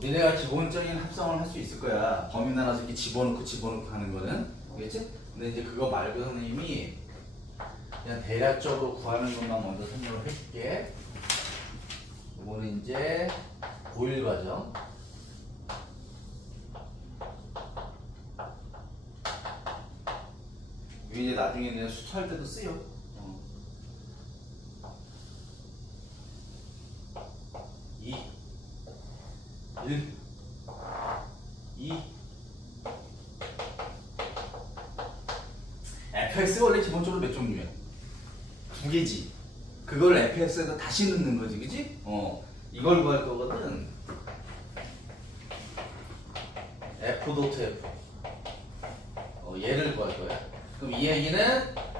너네가 기본적인 합성을 할 수 있을 거야. 범위 나눠서 이렇게 집어넣고 하는 거는. 알겠지? 근데 이제 그거 말고 선생님이 그냥 대략적으로 구하는 것만 먼저 설명을 해줄게. 이거는 이제 고1 과정. 이게 이제 나중에 내가 수투할 때도 쓰여. 2 1 2 fx가 원래 기본적으로 몇 종류야? 두 개지. 그걸 fx에다 다시 넣는 거지, 그지? 이걸 구할 거거든. f 도트 f. 얘를 구할 거야. 그럼 이 얘기는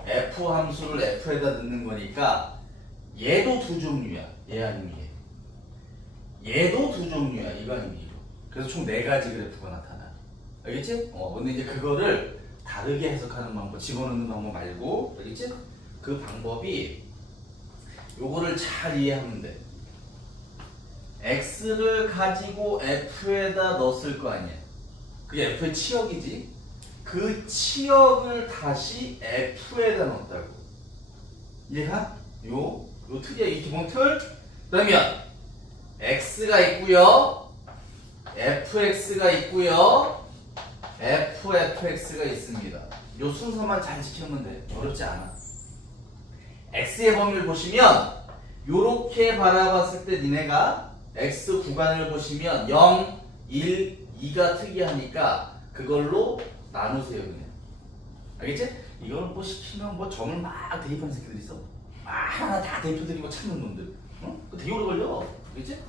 f 함수를 f에다 넣는 거니까 얘도 두 종류야. 얘 아니면 얘. 얘도 두 종류야. 이거 아니면 이거. 그래서 총 네 가지 그래프가 나타나. 알겠지? 근데 이제 그거를 다르게 해석하는 방법, 집어넣는 방법 말고, 알겠지? 그 방법이 요거를 잘 이해하면 돼. x를 가지고 f에다 넣었을 거 아니야. 그게 f의 치역이지. 그 치역을 다시 f에다 넣었다고. 이해가? 요 특이한 이 기본 틀. 그러면 x가 있고요, fx가 있고요, ffx가 있습니다. 요 순서만 잘 지키면 돼. 어렵지 않아. x의 범위를 보시면 요렇게 바라봤을 때 니네가 x 구간을 보시면 0, 1, 2가 특이하니까 그걸로 나누세요 그냥. 알겠지? 이거는 뭐 시키면 뭐 점을 막 대입하는 새끼들 있어. 하나 다 대입해드리고 찾는 놈들. 그거 되게 오래 걸려. 알겠지?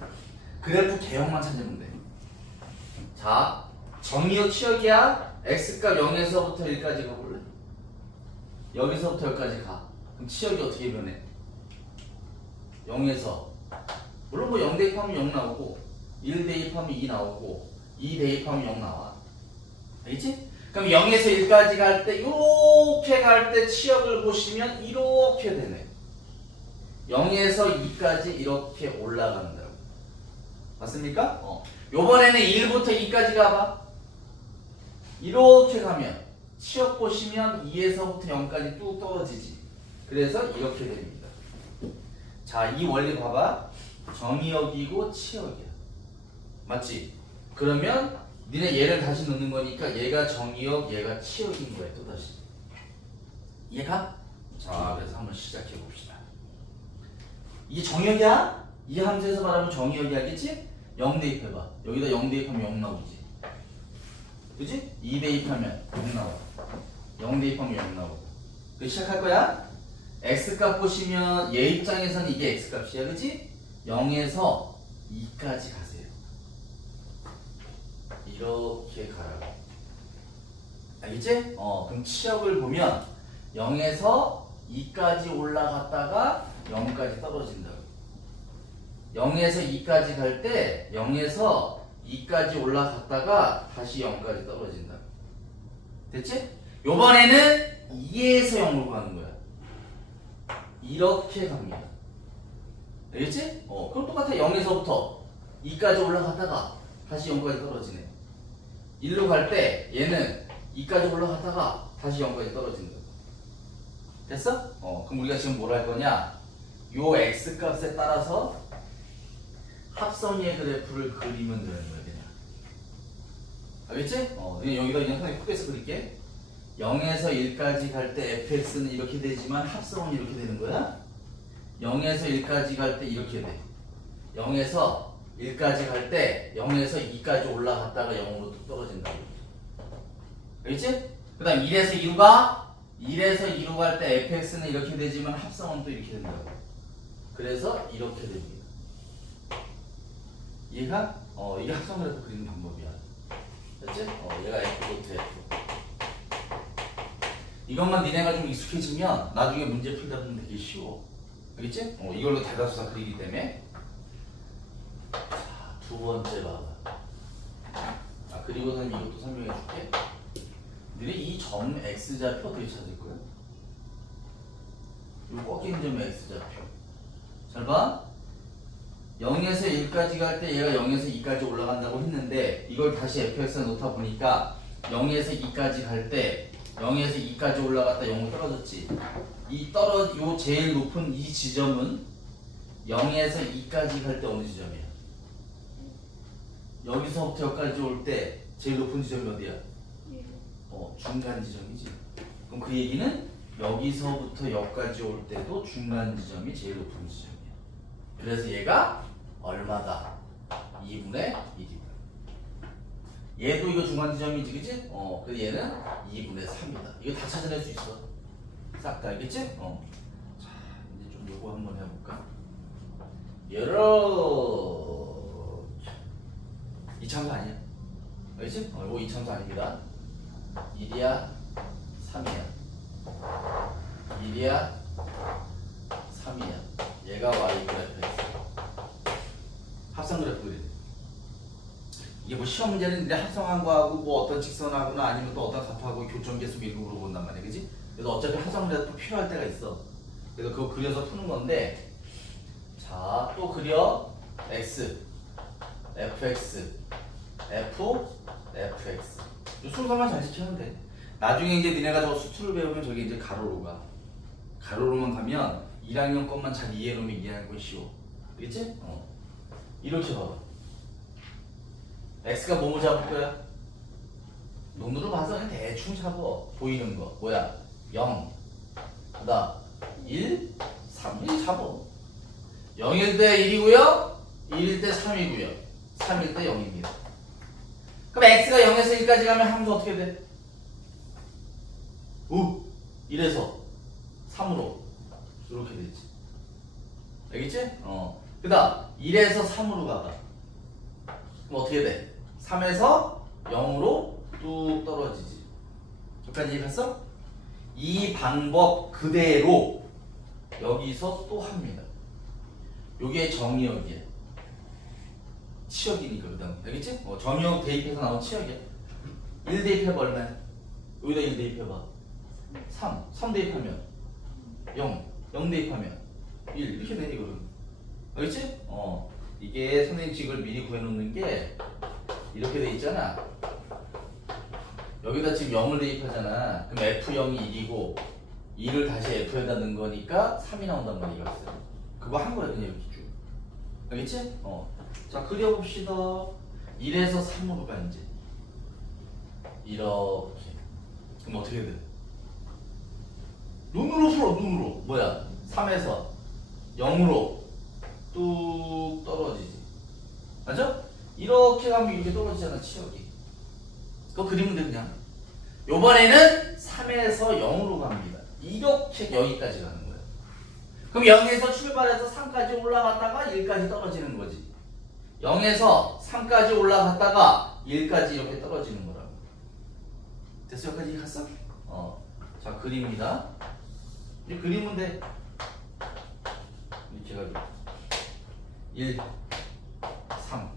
그래프 개형만 찾으면 돼. 자, 정의역 치역이야. x값 0에서부터 1까지 가볼래? 여기서부터 여기까지 가. 그럼 치역이 어떻게 변해? 0에서 물론 뭐 0 대입하면 0 나오고 1 대입하면 2 나오고 2 대입하면 0 나와. 알겠지? 그럼 0에서 1까지 갈 때 이렇게 갈 때 치역을 보시면 이렇게 되네. 0에서 2까지 이렇게 올라간다고. 맞습니까? 요번에는 1부터 2까지 가봐. 이렇게 가면 치역 보시면 2에서부터 0까지 뚝 떨어지지. 그래서 이렇게 됩니다. 자, 이 원리 봐봐. 정의역이고 치역이야. 맞지? 그러면 니네 얘를 다시 넣는 거니까 얘가 정의역, 얘가 치역인 거야. 또다시. 이해가? 자, 그래서 한번 시작해 봅시다. 이게 정의역이야? 이 함수에서 말하면 정의역이 하겠지? 0 대입해봐. 여기다 0 대입하면 0 나오지. 그지? 2 대입하면 0 나와. 0 대입하면 0 나오고. 그 시작할 거야? x값 보시면 얘 입장에서는 이게 x값이야. 그지? 0에서 2까지 가세요. 이렇게 가라고. 알겠지? 그럼 치역을 보면 0에서 2까지 올라갔다가 0까지 떨어진다고. 0에서 2까지 갈 때 0에서 2까지 올라갔다가 다시 0까지 떨어진다고. 됐지? 요번에는 2에서 0으로 가는 거야. 이렇게 갑니다. 알겠지? 그럼 똑같아. 0에서부터 2까지 올라갔다가 다시 0까지 떨어지네. 1로 갈 때 얘는 2까지 올라갔다가 다시 0까지 떨어진다. 됐어? 그럼 우리가 지금 뭘 할 거냐? 요 x값에 따라서 합성의 그래프를 그리면 되는 거야, 그냥. 알겠지? 여기다 그냥 선생님 크게 해서 그릴게. 0에서 1까지 갈 때 fx는 이렇게 되지만 합성은 이렇게 되는 거야. 0에서 1까지 갈 때 이렇게 돼. 0에서 1까지 갈 때 0에서 2까지 올라갔다가 0으로 뚝 떨어진다고. 알겠지? 그 다음 1에서 2로 가. 1에서 2로 갈 때 fx는 이렇게 되지만 합성은 또 이렇게 된다고. 그래서 이렇게 됩니다. 이해가? 이게 합성 그래프 그리는 방법이야. 됐지? 얘가 f 도트 f. 이것만 니네가 좀 익숙해지면 나중에 문제 풀다 보면 되게 쉬워. 알겠지? 이걸로 대다수 다 그리기 때문에. 자, 두 번째 봐봐. 그리고는 이것도 설명해 줄게. 너네 이 점 x좌표 어떻게 찾을 거야? 이 꺾인 점 x좌표. 잘 봐. 0에서 1까지 갈 때 얘가 0에서 2까지 올라간다고 했는데 이걸 다시 fx에 놓다 보니까 0에서 2까지 갈 때 0에서 2까지 올라갔다 0으로 떨어졌지. 요 제일 높은 이 지점은 0에서 2까지 갈 때 어느 지점이야? 여기서부터 여기까지 올 때 제일 높은 지점이 어디야? 중간 지점이지. 그럼 그 얘기는 여기서부터 여기까지 올 때도 중간 지점이 제일 높은 지점이야. 그래서 얘가 얼마다? 2분의 1이다. 얘도 이거 중간 지점이지, 그치? 그래서 얘는 2분의 3이다. 이거 다 찾아낼 수 있어. 싹 다, 알겠지? 자, 이제 좀 요거 한번 해볼까? 요렇게. 이참수 아니야. 알겠지? 이거 이참수 아닙니다. 1이야, 3이야. 1이야, 3이야. 얘가 y 그래프였어. 합성 그래프 그래. 이게 뭐 시험 문제는 내 합성한 거하고 뭐 어떤 직선하거나 아니면 또 어떤 값하고 교점 계수 이런 거 물어본단 말이야, 그지? 그래서 어차피 합성 그래프 필요할 때가 있어. 그래서 그거 그려서 푸는 건데, 자, 또 그려 x, fx, f, fx. 이 순서만 잘 지키면 돼. 나중에 이제 니네가 저 수투를 배우면 저게 이제 가로로 가. 가로로만 가면 1학년 것만 잘 이해해놓으면 이해하는 건 쉬워. 그렇지? 이렇게 봐봐. x가 뭐뭐 잡을 거야? 눈으로 봐서 그냥 대충 잡어. 보이는 거. 뭐야? 0. 그다음 1, 3. 1 잡어. 0일 때 1이고요. 1일 때 3이고요. 3일 때 0입니다. 그럼 x가 0에서 1까지 가면 함수 어떻게 돼? 1에서 3으로 이렇게 되지. 알겠지? 그 다음 1에서 3으로 가봐. 그럼 어떻게 돼? 3에서 0으로 뚝 떨어지지. 여기까지 이해했어? 이 방법 그대로 여기서 또 합니다. 요게 정의역이야. 치역이니까 그 다음. 알겠지? 정의역 대입해서 나온 치역이야. 1 대입해봐 얼마야? 여기다 1 대입해봐. 3 대입하면 0 대입하면 1 이렇게 돼 이거는. 알겠지? 이게 선생님 지금 미리 구해놓는 게 이렇게 돼 있잖아. 여기다 지금 0을 대입하잖아. 그럼 F0이 1이고 2를 다시 F에다 넣은 거니까 3이 나온단 말이야. 그거 한 거야 그냥 이렇게 쭉. 알겠지? 자 그려봅시다. 1에서 3으로 가 이제. 이렇게. 그럼 어떻게 돼? 눈으로 풀어 눈으로. 뭐야? 3에서 0으로 뚝 떨어지지. 맞아? 이렇게 가면 이렇게 떨어지잖아 치역이. 그거 그리면 돼 그냥. 요번에는 3에서 0으로 갑니다. 이렇게 여기까지 가는 거야. 그럼 0에서 출발해서 3까지 올라갔다가 1까지 떨어지는 거지. 0에서 3까지 올라갔다가 1까지 이렇게 떨어지는 거라고. 됐어? 여기까지 갔어? 자 그립니다. 이제 그리면 돼. 이렇게 가지고 1, 3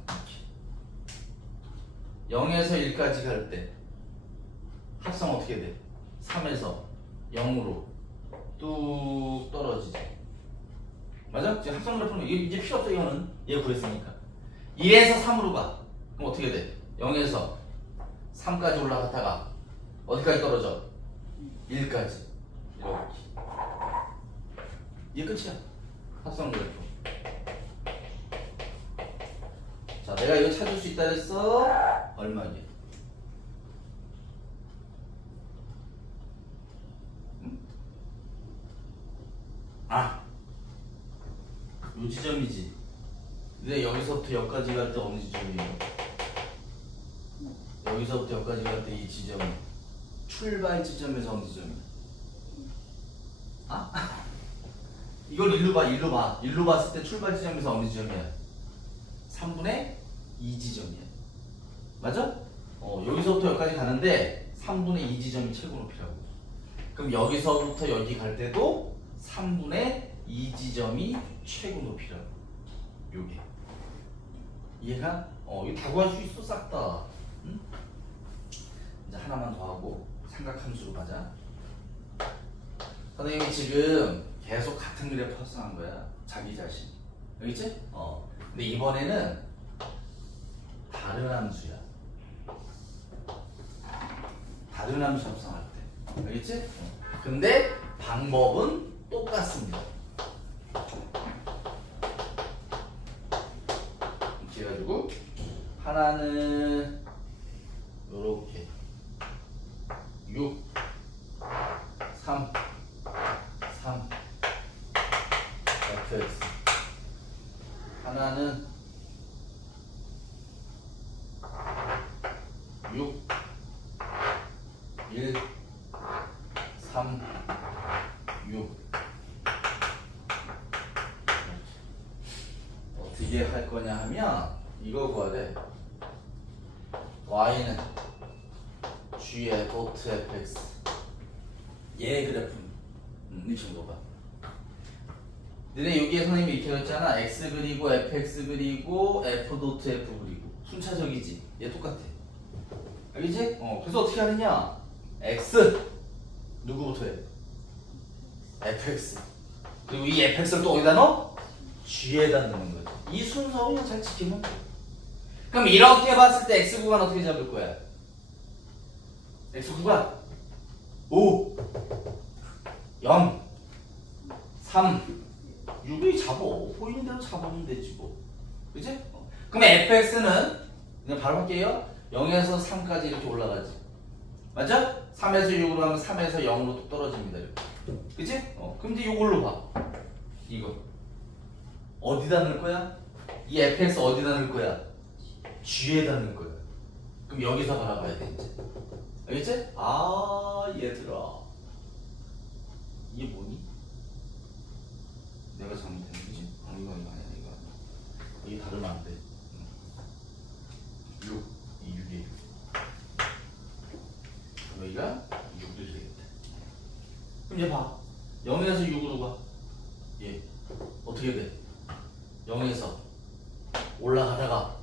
이렇게 0에서 1까지 갈 때 합성 어떻게 돼? 3에서 0으로 뚝 떨어지지. 맞아? 지금 합성 그래프는 이제 필요 없어. 이거는 얘가 구했으니까. 1에서 3으로 가. 그럼 어떻게 돼? 0에서 3까지 올라갔다가 어디까지 떨어져? 1까지 이렇게. 이게 끝이야. 합성 그래프. 자, 내가 이거 찾을 수 있다 그랬어. 얼마냐? 요 지점이지. 근데 여기서부터 여기까지 갈 때 어느 지점이에요? 여기서부터 여기까지 갈 때 이 지점. 출발 지점에서 어느 지점이야? 이걸 일로 봐, 일로 봐. 일로 봤을 때 출발 지점에서 어느 지점이야? 3분의 2 지점이야. 맞아? 여기서부터 여기까지 가는데 3분의 2 지점이 최고 높이라고. 그럼 여기서부터 여기 갈 때도 3분의 2 지점이 최고 높이라고. 요게. 이해가? 이거 다 구할 수 있어, 싹 다. 응? 이제 하나만 더 하고 삼각함수로 가자. 선생님이 지금 계속 같은 그래프 합성한 거야. 자기 자신. 알겠지? 근데 이번에는 다른 함수야. 다른 함수 합성할 때. 알겠지? 근데 방법은 똑같습니다. 이렇게 해가지고 하나는 요렇게 6 3 fx 하나는 6 1 3 6 어떻게 할 거냐 하면 이거 구해야 돼. y는 g의 도트 fx 얘 그래프 이렇게 읽어봐. 너네 여기에 선생님이 이렇게 했잖아. x 그리고 fx 그리고 f 도트 f 그리고 순차적이지. 얘 똑같아. 알겠지? 그래서 어떻게 하느냐? x 누구부터 해? fx 그리고 이 fx를 또 어디다 넣어? g에다 넣는 거지. 이 순서로 그냥 잘 지키면 돼. 그럼 이렇게 봤을 때 x 구간 어떻게 잡을 거야? x 구간 5 0 3 6이 잡어. 보이는 대로 잡으면 되지 뭐. 그치? 그럼 fx는 그냥 바로 할게요. 0에서 3까지 이렇게 올라가지. 맞죠? 3에서 6으로 하면 3에서 0으로 뚝 떨어집니다. 이렇게. 그치? 그럼 이제 이걸로 봐. 이거. 어디다 넣을 거야? 이 fx 어디다 넣을 거야? g에다 넣을 거야. 그럼 여기서 바라봐야 돼, 이제. 알겠지? 아, 얘들아. 이게 뭐니? 내가 잘못했는 거지? 이거 아니야, 이거 아니야. 이게 다르면 안 돼. 6, 이 6이에요. 여기가 6을 되겠다. 그럼 얘 봐. 0에서 6으로 가. 얘 어떻게 돼? 0에서 올라가다가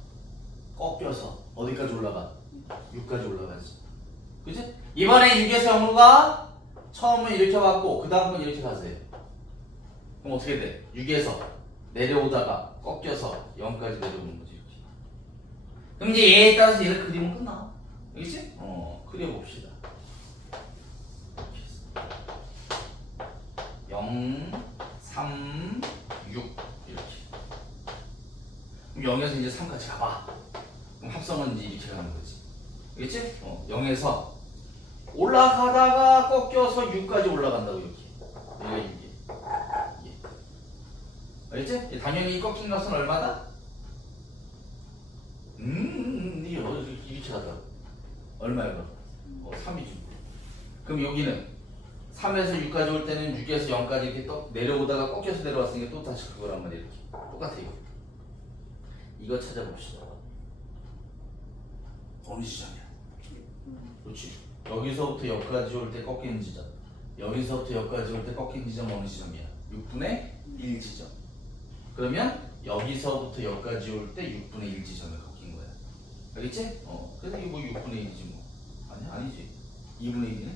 꺾여서 어디까지 올라가? 6까지 올라가지. 그치? 이번에 6에서 0으로 가. 처음은 이렇게 왔고 그 다음은 이렇게 가세요. 그럼 어떻게 돼? 6에서 내려오다가 꺾여서 0까지 내려오는 거지. 이렇게. 그럼 이제 얘에 따라서 얘를 그리면 끝나. 알겠지? 그려봅시다. 0, 3, 6 이렇게. 그럼 0에서 이제 3까지 가봐. 그럼 합성은 이제 이렇게 가는 거지. 알겠지? 0에서 올라가다가 꺾여서 6까지 올라간다고 이렇게. 얘가 이게. 알겠지? 당연히 이 꺾인 값은 얼마다? 이렇게 가다. 얼마야 그럼? 3이지. 그럼 여기는 3에서 6까지 올 때는 6에서 0까지 이렇게 내려오다가 꺾여서 내려왔으니까 또 다시 그거란 말이야. 이렇게. 똑같아 이거. 이거 찾아봅시다. 어느 지점이야? 그렇지. 여기서부터 여기까지 올 때 꺾이는 지점. 여기서부터 여기까지 올 때 꺾이는 지점 어느 지점이야? 6분의 1 지점. 그러면 여기서부터 여기까지 올 때 6분의 1 지점에 꺾인 거야. 알겠지? 그래서 이게 뭐 6분의 1이지 뭐. 아니지. 2분의 1이네?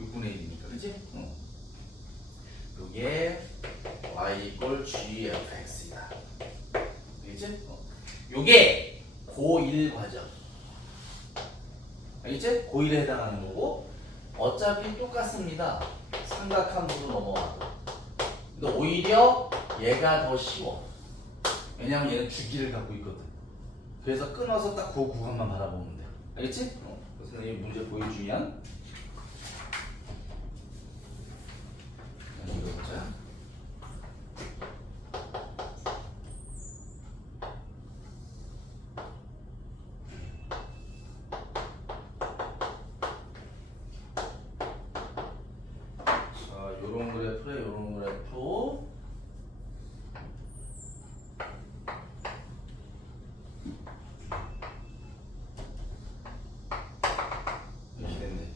6분의 1이니까. 그치? 요게 y 이꼴 gfx이다. 알겠지? 요게 고1 과정. 알겠지? 고1에 해당하는 거고 어차피 똑같습니다. 삼각함수로 넘어와도. 근데 오히려 얘가 더 쉬워. 왜냐면 얘는 주기를 갖고 있거든. 그래서 끊어서 딱 그 구간만 바라보면 돼. 알겠지? 그래서 이 문제 보여주면 이거 보자. 자, 요런 그래프래, 요런 그래프. 이렇게 됐네.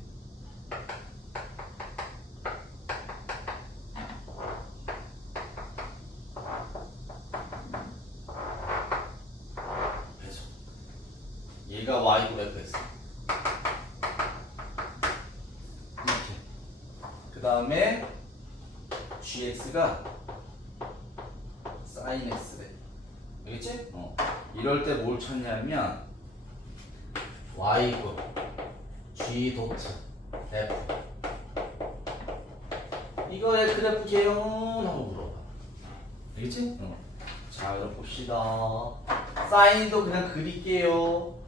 그래서 얘가 y 그래프였어. 이렇게. 그 다음에 gx가 사인 x래. 알겠지? 이럴 때 뭘 찾냐면 y곱 g 도트 f 이거의 그래프 개요는 하고 물어봐. 알겠지? 자, 그럼 봅시다. 사인도 그냥 그릴게요.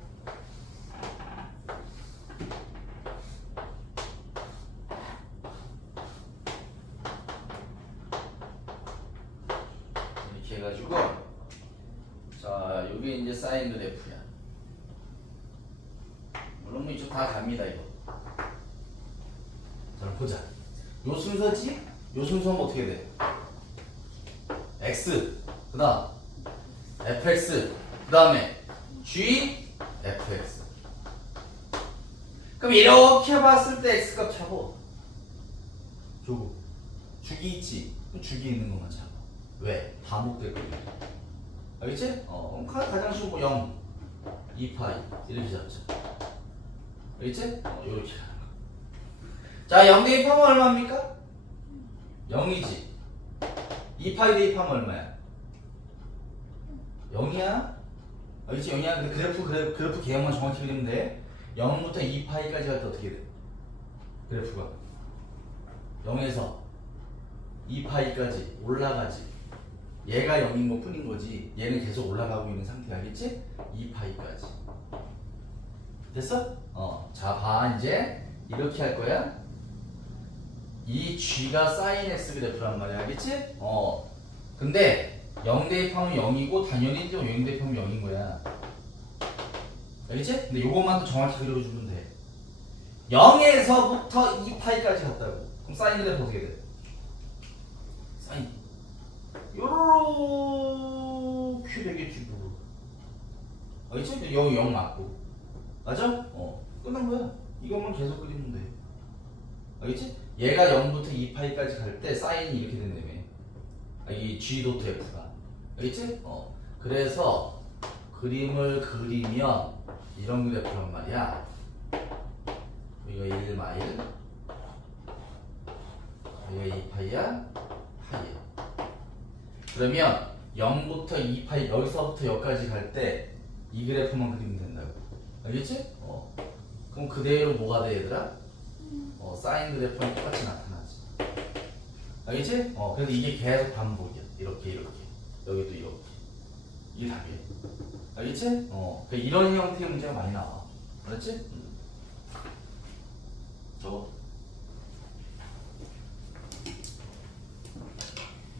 이렇게 해가지고, 자, 여기 이제 사인 그래프야. 물론 뭐 이쪽 다 갑니다, 이거. 자, 보자. 요 순서지? 요 순서는 어떻게 돼? x, 그 다음 fx, 그 다음에 g, fx. 그럼 이렇게 봤을 때 x값 차고, 저거 죽이 있지? 그럼 죽이 있는 것만 잡아. 왜? 반복됐거든. 알겠지? 그럼 가장 쉬운 거 0, 2파이 이렇게 잡자. 알겠지? 이렇게 가는 거. 자, 0 대입하면 얼마입니까? 0이지. 2파이 대입하면 얼마야? 0이야? 알겠지? 0이야. 근데 그래프 개형만 정확히 그리면 돼. 0부터 2파이까지 갈 때 어떻게 돼? 그래프가 0에서 2파이까지 올라가지. 얘가 0인 것 뿐인 거지. 얘는 계속 올라가고 있는 상태 알겠지? 2파이까지. 됐어? 자, 봐. 이제 이렇게 할 거야. 이 g가 sin x 그래프란 말이야. 알겠지? 근데 0 대입하면 0이고 당연히 0 대입하면 0인 거야. 알겠지? 근데 요것만 더 정확히 그려주면 돼. 0에서부터 2파이까지 갔다고. 그럼 sin 그래프 어떻게 돼? sin 요렇게 되겠지 뭐. 알겠지? 여기 0 맞고. 맞아? 끝난 거야. 이것만 계속 그리면 돼. 알겠지? 얘가 0부터 2파이까지 갈 때 사인이 이렇게 된다며. 이 g 도트 f가. 알겠지? 그래서 그림을 그리면 이런 그래프란 말이야. 여기가 1 마일, 여기가 2파이야, 파이야. 그러면 0부터 2파이, 여기서부터 여기까지 갈 때 이 그래프만 그리면 된다고. 알겠지? 그럼 그대로 뭐가 돼, 얘들아? 사인 그래프랑 똑같이 나타나지. 알겠지? 그래서 이게 계속 반복이야. 이렇게. 여기도 이렇게. 이게 답이야. 알겠지? 그러니까 이런 형태의 문제가 많이 나와. 알았지? 저거.